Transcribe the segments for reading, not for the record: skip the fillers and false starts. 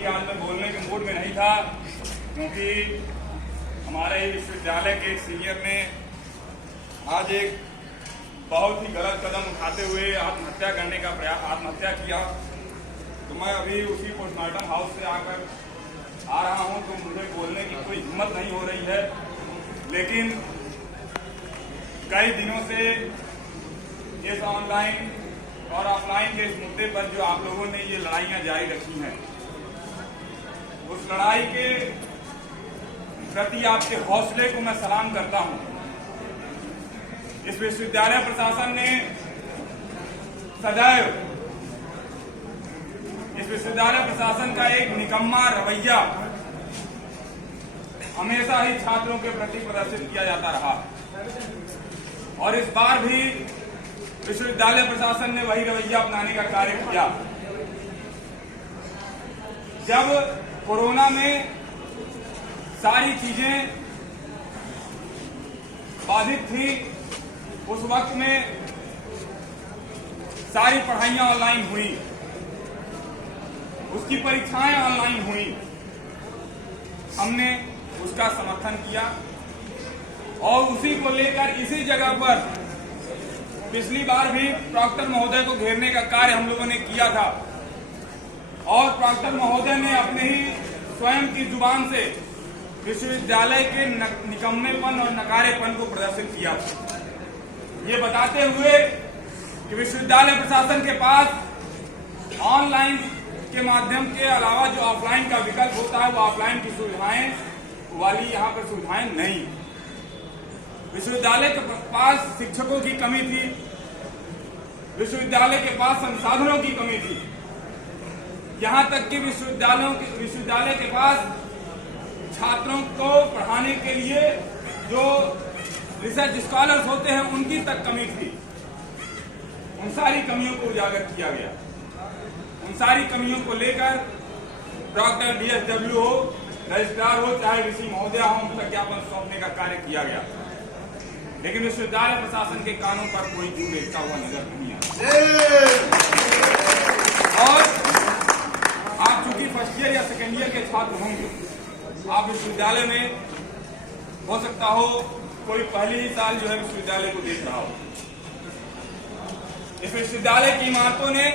आज मैं बोलने के मूड में नहीं था, क्योंकि हमारे विश्वविद्यालय के एक सीनियर ने आज एक बहुत ही गलत कदम उठाते हुए आत्महत्या करने का प्रयास आत्महत्या किया। तो मैं अभी उसी पोस्टमार्टम हाउस से आकर आ रहा हूं, तो मुझे बोलने की कोई हिम्मत नहीं हो रही है। लेकिन कई दिनों से इस ऑनलाइन और ऑफलाइन के इस मुद्दे पर जो आप लोगों ने ये लड़ाइयां जारी रखी हैं, उस लड़ाई के प्रति आपके हौसले को मैं सलाम करता हूं। इस विश्वविद्यालय प्रशासन ने सदैव इस विश्वविद्यालय प्रशासन का एक निकम्मा रवैया हमेशा ही छात्रों के प्रति प्रदर्शित किया जाता रहा, और इस बार भी विश्वविद्यालय प्रशासन ने वही रवैया अपनाने का कार्य किया। जब कोरोना में सारी चीजें बाधित थी, उस वक्त में सारी पढ़ाइयां ऑनलाइन हुई, उसकी परीक्षाएं ऑनलाइन हुई। हमने उसका समर्थन किया और उसी को लेकर इसी जगह पर पिछली बार भी प्रॉक्टर महोदय को घेरने का कार्य हम लोगों ने किया था, और प्रॉक्टर महोदय ने अपने ही स्वयं की जुबान से विश्वविद्यालय के निकम्मेपन और नकारेपन को प्रदर्शित किया, ये बताते हुए कि विश्वविद्यालय प्रशासन के पास ऑनलाइन के माध्यम के अलावा जो ऑफलाइन का विकल्प होता है, वो ऑफलाइन की सुविधाएं वाली यहाँ पर सुविधाएं नहीं। विश्वविद्यालय के पास शिक्षकों की कमी थी, विश्वविद्यालय के पास संसाधनों की कमी थी, यहां तक कि विश्वविद्यालय के पास छात्रों को पढ़ाने के लिए जो रिसर्च स्कॉलर्स होते हैं उनकी तक कमी थी। उन सारी कमियों को उजागर किया गया। उन सारी कमियों को लेकर डॉक्टर DSW हो, रजिस्ट्रार हो, चाहे ऋषि महोदय हो, उन तक ज्ञापन सौंपने का कार्य किया गया। लेकिन विश्वविद्यालय प्रशासन के कानों पर कोई जू देखता हुआ नजर नहीं आया। और आप चूंकि फर्स्ट ईयर या सेकेंड ईयर के छात्र होंगे, आप विश्वविद्यालय में हो सकता हो कोई पहले ही साल जो है विश्वविद्यालय को देख रहा हो। इस विश्वविद्यालय की इमारतों ने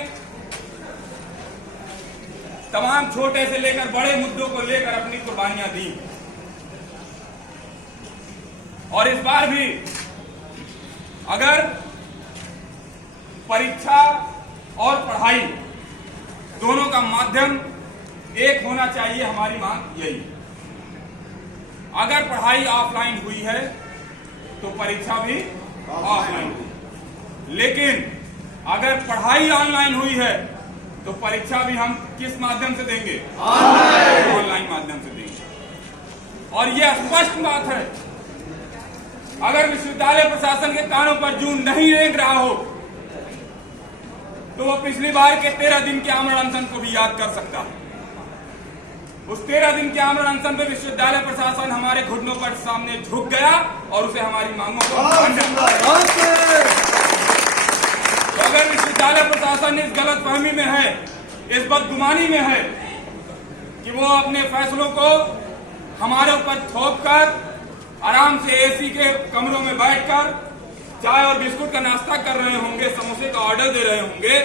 तमाम छोटे से लेकर बड़े मुद्दों को लेकर अपनी कुर्बानियां दी, और इस बार भी अगर परीक्षा और पढ़ाई दोनों का माध्यम एक होना चाहिए, हमारी मांग यही। अगर पढ़ाई ऑफलाइन हुई है तो परीक्षा भी ऑफलाइन हुई, लेकिन अगर पढ़ाई ऑनलाइन हुई है तो परीक्षा भी हम किस माध्यम से देंगे? ऑनलाइन माध्यम से देंगे। और यह स्पष्ट बात है, अगर विश्वविद्यालय प्रशासन के कानों पर जूं नहीं रेंग रहा हो तो वो पिछली बार के 13 दिन के आमरण अनशन को भी याद कर सकता है। उस 13 दिन के आमरण अनशन में विश्वविद्यालय प्रशासन हमारे घुटनों पर सामने झुक गया और उसे हमारी मांगों को तो अगर विश्वविद्यालय प्रशासन इस गलतफहमी में है, इस बदगुमानी में है कि वो अपने फैसलों को हमारे ऊपर थोप कर आराम से एसी के कमरों में बैठकर चाय और बिस्कुट का नाश्ता कर रहे होंगे, समोसे का ऑर्डर दे रहे होंगे,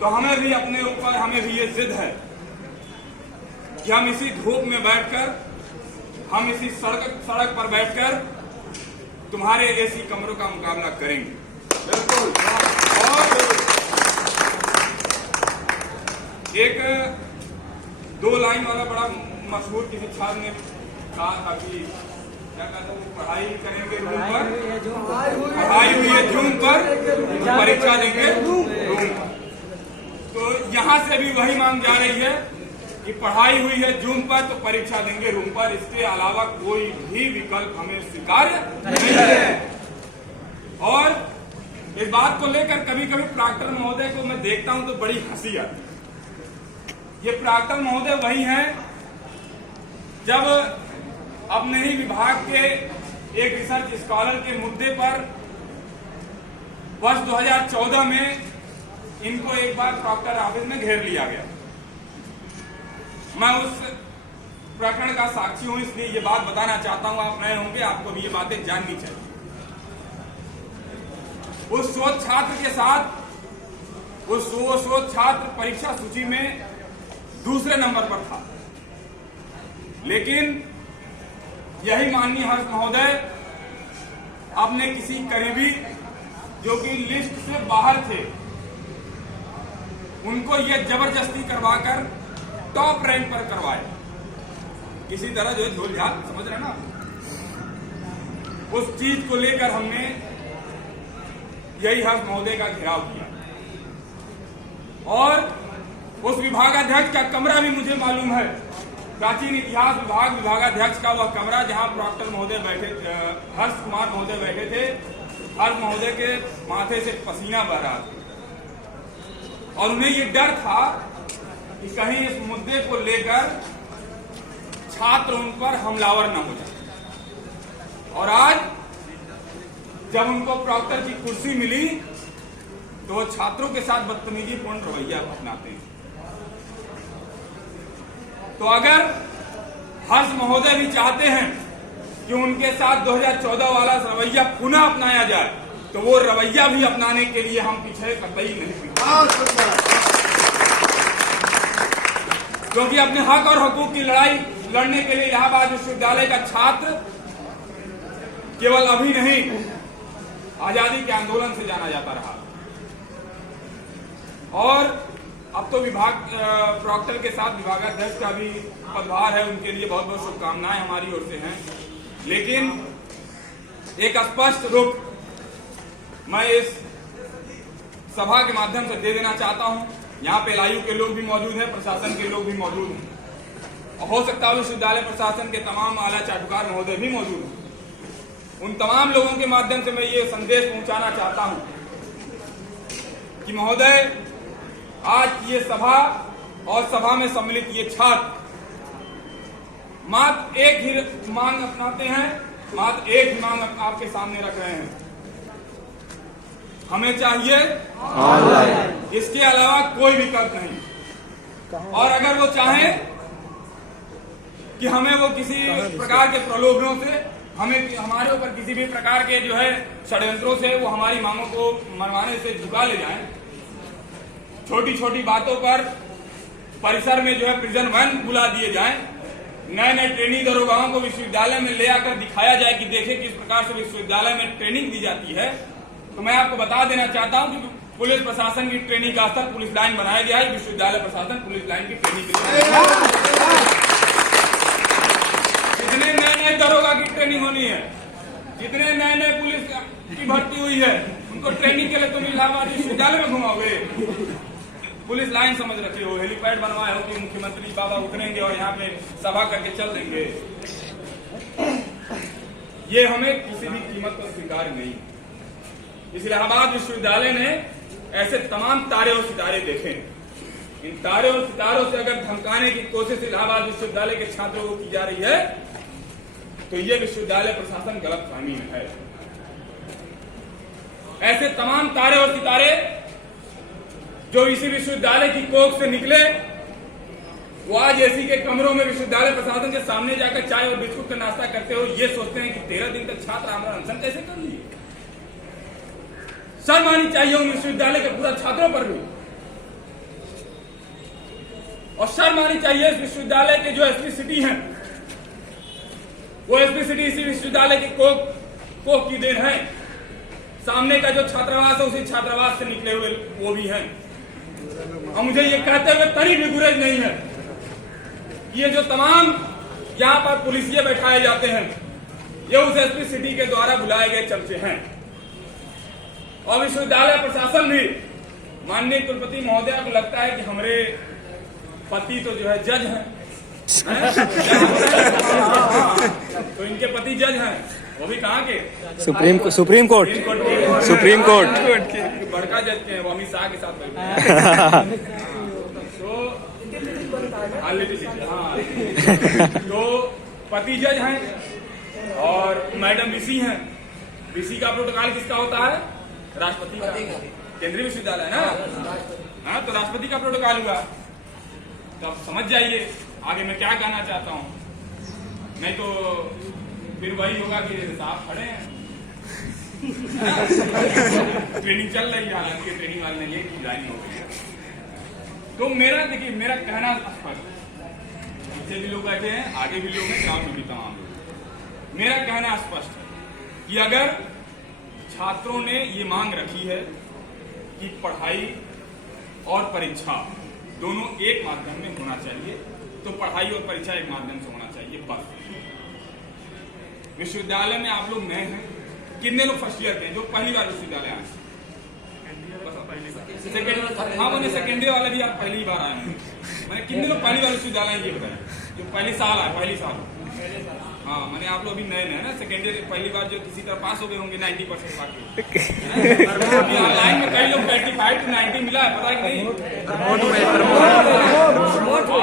तो हमें भी अपने ऊपर हमें भी ये जिद है कि हम इसी धूप में बैठकर, हम इसी सड़क पर बैठकर तुम्हारे एसी कमरों का मुकाबला करेंगे। बिल्कुल। और एक 2 लाइन वाला बड़ा मशहूर किसी छात्र ने कहा था कि क्या कहता हूँ, पढ़ाई करेंगे रूम पर, पढ़ाई हुई है जूम पर, परीक्षा देंगे रूम पर। तो यहाँ से भी वही मांग जा रही है कि पढ़ाई हुई है जूम पर तो परीक्षा देंगे रूम पर, इसके अलावा कोई भी विकल्प हमें स्वीकार्य नहीं है। और इस बात को लेकर कभी कभी प्रॉक्टर महोदय को मैं देखता हूं तो बड़ी हंसी आती। ये प्रॉक्टर महोदय वही हैं जब अपने ही विभाग के एक रिसर्च स्कॉलर के मुद्दे पर वर्ष 2014 में इनको एक बार प्रॉक्टर ऑफिस में घेर लिया गया। मैं उस प्रकरण का साक्षी हूं, इसलिए ये बात बताना चाहता हूं। आप नए होंगे, आपको भी ये बातें जाननी चाहिए। उस शोध छात्र के साथ वो शोध छात्र परीक्षा सूची में दूसरे नंबर पर था, लेकिन यही माननीय हर्ष महोदय अपने किसी करीबी जो कि लिस्ट से बाहर थे, उनको यह जबरदस्ती करवाकर टॉप रैंक पर करवाए। किसी तरह जो है झोल झाल, समझ रहे ना, उस चीज को लेकर हमने यही हर्ष महोदय का घेराव किया। और उस विभागाध्यक्ष का कमरा भी मुझे मालूम है, प्राचीन इतिहास विभाग विभागाध्यक्ष का वह कमरा जहां प्रॉक्टर महोदय बैठे, हर्ष कुमार महोदय बैठे थे। हर्ष महोदय के माथे से पसीना बह रहा था और उन्हें ये डर था कि कहीं इस मुद्दे को लेकर छात्र उन पर हमलावर न हो जाए। और आज जब उनको प्रॉक्टर की कुर्सी मिली तो वो छात्रों के साथ बदतमीजीपूर्ण रवैया अपनाते हैं। तो अगर हर्ष महोदय भी चाहते हैं कि उनके साथ 2014 वाला रवैया पुनः अपनाया जाए, तो वो रवैया भी अपनाने के लिए हम पीछे कतई नहीं, क्योंकि अपने हक और हकूक की लड़ाई लड़ने के लिए इलाहाबाद विश्वविद्यालय का छात्र केवल अभी नहीं, आजादी के आंदोलन से जाना जाता रहा। और अब तो विभाग प्रॉक्टर के साथ विभागाध्यक्ष का भी पदभार है, उनके लिए बहुत बहुत शुभकामनाएं हमारी ओर से हैं। लेकिन एक स्पष्ट रुख मैं इस सभा के माध्यम से दे देना चाहता हूं। यहाँ पे LIU के लोग भी मौजूद हैं, प्रशासन के लोग भी मौजूद हैं, और हो सकता है विश्वविद्यालय प्रशासन के तमाम आला चाटुकार महोदय भी मौजूद हैं। उन तमाम लोगों के माध्यम से मैं ये संदेश पहुंचाना चाहता हूं कि महोदय, आज ये सभा और सभा में सम्मिलित ये छात्र मात्र एक ही मांग अपनाते हैं, मात्र एक ही मांग आपके सामने रख रहे हैं। हमें चाहिए ऑनलाइन, इसके अलावा कोई विकल्प नहीं। और अगर वो चाहें कि हमें वो किसी प्रकार के प्रलोभनों से, हमें हमारे ऊपर किसी भी प्रकार के जो है षड्यंत्रों से वो हमारी मांगों को मनवाने से झुका ले जाएं, छोटी छोटी बातों पर परिसर में जो है प्रिजन वैन बुला दिए जाएं, नए नए ट्रेनिंग दरोगाओं को विश्वविद्यालय में ले आकर दिखाया जाए कि देखिए किस प्रकार से विश्वविद्यालय में ट्रेनिंग दी जाती है, तो मैं आपको बता देना चाहता हूं कि पुलिस प्रशासन की ट्रेनिंग का स्तर पुलिस लाइन बनाया गया है। विश्वविद्यालय प्रशासन पुलिस लाइन की ट्रेनिंग के लिए जितने नए नए दरोगा की ट्रेनिंग होनी है, जितने नए नए पुलिस की भर्ती हुई है, उनको ट्रेनिंग के लिए तुम इलाहाबाद विश्वविद्यालय में घुमाओगे। पुलिस लाइन समझ रखे हो, हेलीपैड बनवाए हो कि मुख्यमंत्री बाबा उतरेंगे और यहाँ पे सभा करके चल देंगे। ये हमें किसी भी कीमत पर स्वीकार नहीं। इस इलाहाबाद विश्वविद्यालय ने ऐसे तमाम तारे और सितारे देखे। इन तारे और सितारों से अगर धमकाने की कोशिश इलाहाबाद विश्वविद्यालय के छात्रों को की जा रही है, तो ये विश्वविद्यालय प्रशासन गलतफहमी में है। ऐसे तमाम तारे और सितारे जो इसी विश्वविद्यालय की कोख से निकले, वो आज एसी के कमरों में विश्वविद्यालय प्रशासन के सामने जाकर चाय और बिस्कुट का नाश्ता करते हो, ये सोचते हैं कि 13 दिन तक छात्र आमरण अनशन कैसे कर लिए। शर्म आनी चाहिए उन विश्वविद्यालय के पूरा छात्रों पर भी, और शर्म आनी चाहिए इस विश्वविद्यालय के जो एसपी सिटी हैं, वो एसपी सिटी इसी विश्वविद्यालय की कोख की देन है। सामने का जो छात्रावास है, उसी छात्रावास से निकले हुए वो भी हैं। और मुझे ये कहते हुए तनी भी गुरेज नहीं है, ये जो तमाम यहाँ पर पुलिसिये बैठाए जाते हैं, ये उस एसपी सिटी के द्वारा बुलाए गए चर्चे हैं। और विश्वविद्यालय प्रशासन भी, माननीय कुलपति महोदय को लगता है कि हमारे पति तो जो है जज हैं, तो इनके पति जज हैं, वो भी कहाँ के? सुप्रीम कोर्ट के बड़का जज के हैं, वो अमित शाह के साथ बैठे हैं। तो पति जज हैं और मैडम बीसी हैं। बीसी का प्रोटोकॉल किसका होता है? राष्ट्रपति का। केंद्रीय विश्वविद्यालय है ना, हाँ, तो राष्ट्रपति का प्रोटोकॉल हुआ। तो आप समझ जाइए आगे मैं क्या कहना चाहता हूँ, नहीं तो फिर वही होगा कि साहब खड़े हैं ट्रेनिंग चल रही है, हालांकि ट्रेनिंग वाले ने ये ज्वाइन हो गई है। तो मेरा देखिए, मेरा कहना स्पष्ट, पीछे भी लोग बैठे हैं, आगे भी लोग हैं, ग्राउंड में भी तमाम लोग। मेरा कहना स्पष्ट है कि अगर छात्रों ने ये मांग रखी है कि पढ़ाई और परीक्षा दोनों एक माध्यम में होना चाहिए, तो पढ़ाई और परीक्षा एक माध्यम से होना चाहिए बस। विश्वविद्यालय में आप लोग नए हैं, कितने लोग फर्स्ट ईयर के हैं जो पहली बार विश्वविद्यालय आए? हाँ, मैंने सेकेंड ईयर वाले भी आप पहली बार आए हैं। मैंने कितने लोग पहली बार विश्वविद्यालय, ये बताएं जो पहली साल आए, पहली साल। हाँ, मैंने आप लोग अभी नए नए ना, सेकेंड ईयर पहली बार जो किसी तरह पास हो गए होंगे 90% बाकी। ऑनलाइन में कई लोग 85 to 90 मिला है, पता है कि नहीं?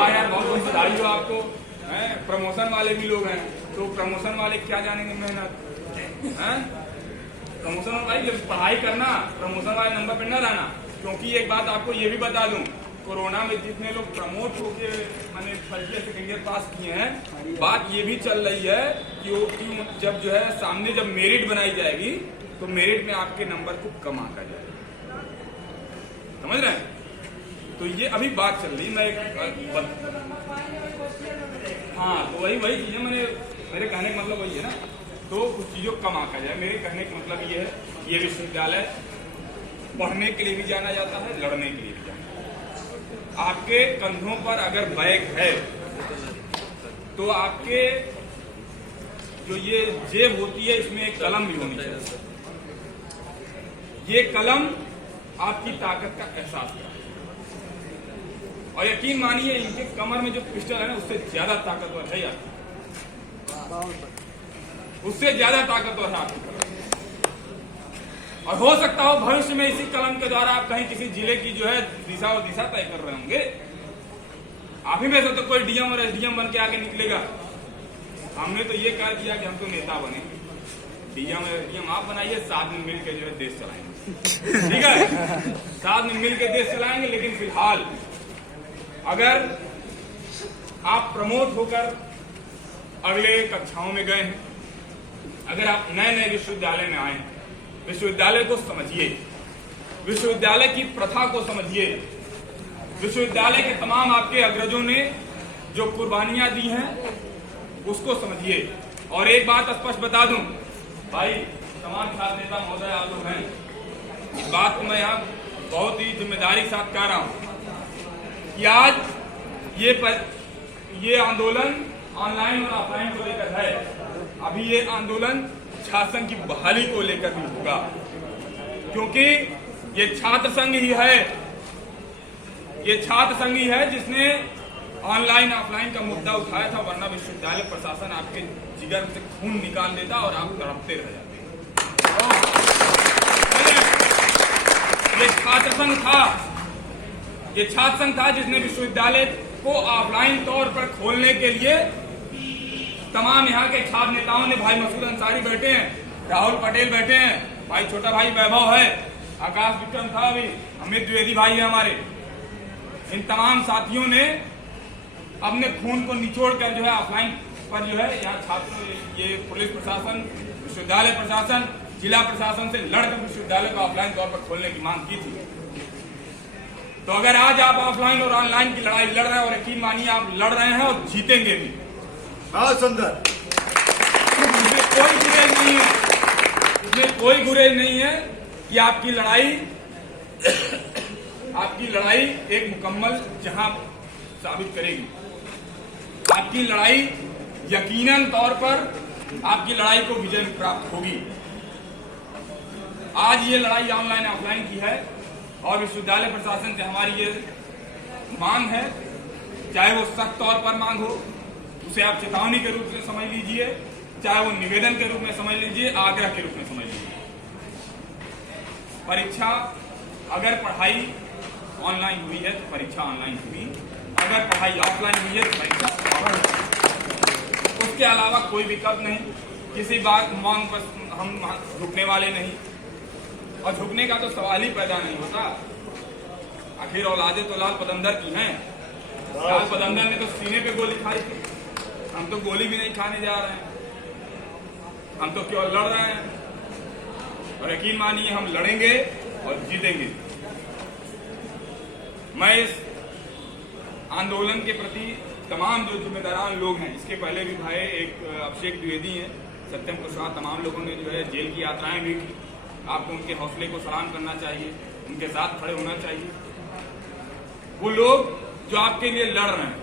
यार बहुत बधाई हो आपको। प्रमोशन वाले भी लोग हैं, तो प्रमोशन वाले क्या जानेंगे मेहनत, प्रमोशन वाले पढ़ाई करना, प्रमोशन वाले नंबर पर न लाना। क्योंकि एक बात आपको ये भी बता दूं, कोरोना में जितने लोग प्रमोट होके मैंने फर्स्ट ईयर सेकेंड ईयर पास किए हैं, बात ये भी चल रही है कि जब जो है सामने जब मेरिट बनाई जाएगी तो मेरिट में आपके नंबर को कम आंका जाएगा, समझ रहे हैं? तो ये अभी बात चल रही है। हाँ, तो वही चीजें मेरे कहने का मतलब वही है ना, तो कुछ चीजों कम आंका जाए। मेरे कहने का मतलब ये है, ये विश्वविद्यालय पढ़ने के लिए भी जाना जाता है, लड़ने के लिए भी जाना जाता है। आपके कंधों पर अगर बैग है तो आपके जो ये जेब होती है, इसमें एक कलम भी होनी चाहिए। ये कलम आपकी ताकत का एहसास कराए, और यकीन मानिए इनके कमर में जो पिस्टल है ना, उससे ज्यादा ताकतवर है, उससे ज्यादा ताकतवर है आपकी कलम। और हो सकता हो भविष्य में इसी कलम के द्वारा आप कहीं किसी जिले की जो है दिशा तय कर रहे होंगे। आप ही में से तो कोई डीएम और एसडीएम बन के आगे निकलेगा। हमने तो ये कह दिया कि हम तो नेता बने, डीएम और एसडीएम आप बनाइए, साथ में मिलकर जो है देश चलाएंगे, ठीक है? साथ में मिलकर देश चलाएंगे। लेकिन फिलहाल अगर आप प्रमोट होकर अगले कक्षाओं में गए हैं, अगर आप नए नए विश्वविद्यालय में आए हैं, विश्वविद्यालय को समझिए, विश्वविद्यालय की प्रथा को समझिए, विश्वविद्यालय के तमाम आपके अग्रजों ने जो कुर्बानियां दी हैं उसको समझिए। और एक बात स्पष्ट बता दूं भाई, तमाम छात्र नेता महोदय आप लोग हैं, इस बात को मैं यहाँ बहुत ही जिम्मेदारी के साथ कह रहा हूं कि आज ये आंदोलन ऑनलाइन और ऑफलाइन को लेकर है। अभी ये आंदोलन शासन की बहाली को लेकर भी होगा, क्योंकि ये छात्र संघ ही है, ये छात्र संघ ही है जिसने ऑनलाइन ऑफलाइन का मुद्दा उठाया था, वरना विश्वविद्यालय प्रशासन आपके जिगर से खून निकाल देता और आप तड़पते रह जाते। ये छात्र संघ था, ये छात्र संघ था जिसने विश्वविद्यालय को ऑफलाइन तौर पर खोलने के लिए तमाम यहाँ के छात्र नेताओं ने, भाई मसूद अंसारी बैठे हैं, राहुल पटेल बैठे हैं, भाई छोटा भाई वैभव है, आकाश विक्रम था, अभी अमित द्विवेदी भाई है हमारे, इन तमाम साथियों ने अपने खून को निचोड़ कर जो है ऑफलाइन पर जो है यहाँ छात्रों, ये पुलिस प्रशासन, विश्वविद्यालय प्रशासन, जिला प्रशासन से लड़कर विश्वविद्यालय को ऑफलाइन तौर पर खोलने की मांग की थी। तो अगर आज आप ऑफलाइन और ऑनलाइन की लड़ाई लड़ रहे हैं, और यकीन मानिए आप लड़ रहे हैं और जीतेंगे भी, बहुत सुंदर, इसमें कोई गुरेज नहीं है, इसमें कोई गुरेज नहीं है कि आपकी लड़ाई एक मुकम्मल जहां साबित करेगी। आपकी लड़ाई यकीनन तौर पर आपकी लड़ाई को विजय प्राप्त होगी। आज ये लड़ाई ऑनलाइन ऑफलाइन की है, और विश्वविद्यालय प्रशासन से हमारी ये मांग है, चाहे वो सख्त तौर पर मांग हो, उसे आप चेतावनी के रूप में समझ लीजिए, चाहे वो निवेदन के रूप में समझ लीजिए, आग्रह के रूप में समझ लीजिए। परीक्षा, अगर पढ़ाई ऑनलाइन हुई है तो परीक्षा ऑनलाइन हुई, अगर पढ़ाई ऑफलाइन हुई है तो परीक्षा ऑफलाइन। उसके अलावा कोई विकल्प नहीं, किसी बात मांग पर हम झुकने वाले नहीं, और झुकने का तो सवाल ही पैदा नहीं होता। आखिर औलादे तो लाल पदंदर की हैं, लाल बदंदर ने तो सीने पे गोली खाई थी। हम तो गोली भी नहीं खाने जा रहे हैं, हम तो केवल लड़ रहे हैं। और यकीन मानिए हम लड़ेंगे और जीतेंगे। मैं इस आंदोलन के प्रति तमाम जो जिम्मेदारान लोग हैं, इसके पहले भी भाई एक अभिषेक द्विवेदी हैं, सत्यम प्रसाद, तमाम लोगों ने जो है जेल की यात्राएं भी की। आपको उनके हौसले को सलाम करना चाहिए, उनके साथ खड़े होना चाहिए। वो लोग जो आपके लिए लड़ रहे हैं,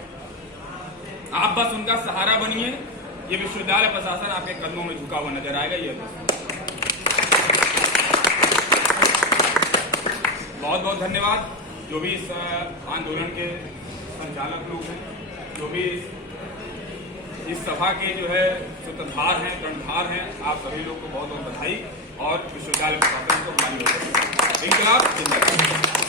आप बस उनका सहारा बनिए। ये विश्वविद्यालय प्रशासन आपके कदमों में झुका हुआ नजर आएगा। ये बहुत बहुत धन्यवाद जो भी इस आंदोलन के संचालक लोग हैं, जो भी इस सभा के जो है सूत्रधार हैं, कर्णधार हैं। आप सभी लोग को बहुत बहुत बधाई और विश्वविद्यालय प्रशासन को बधाई। इंकलाब जिंदाबाद।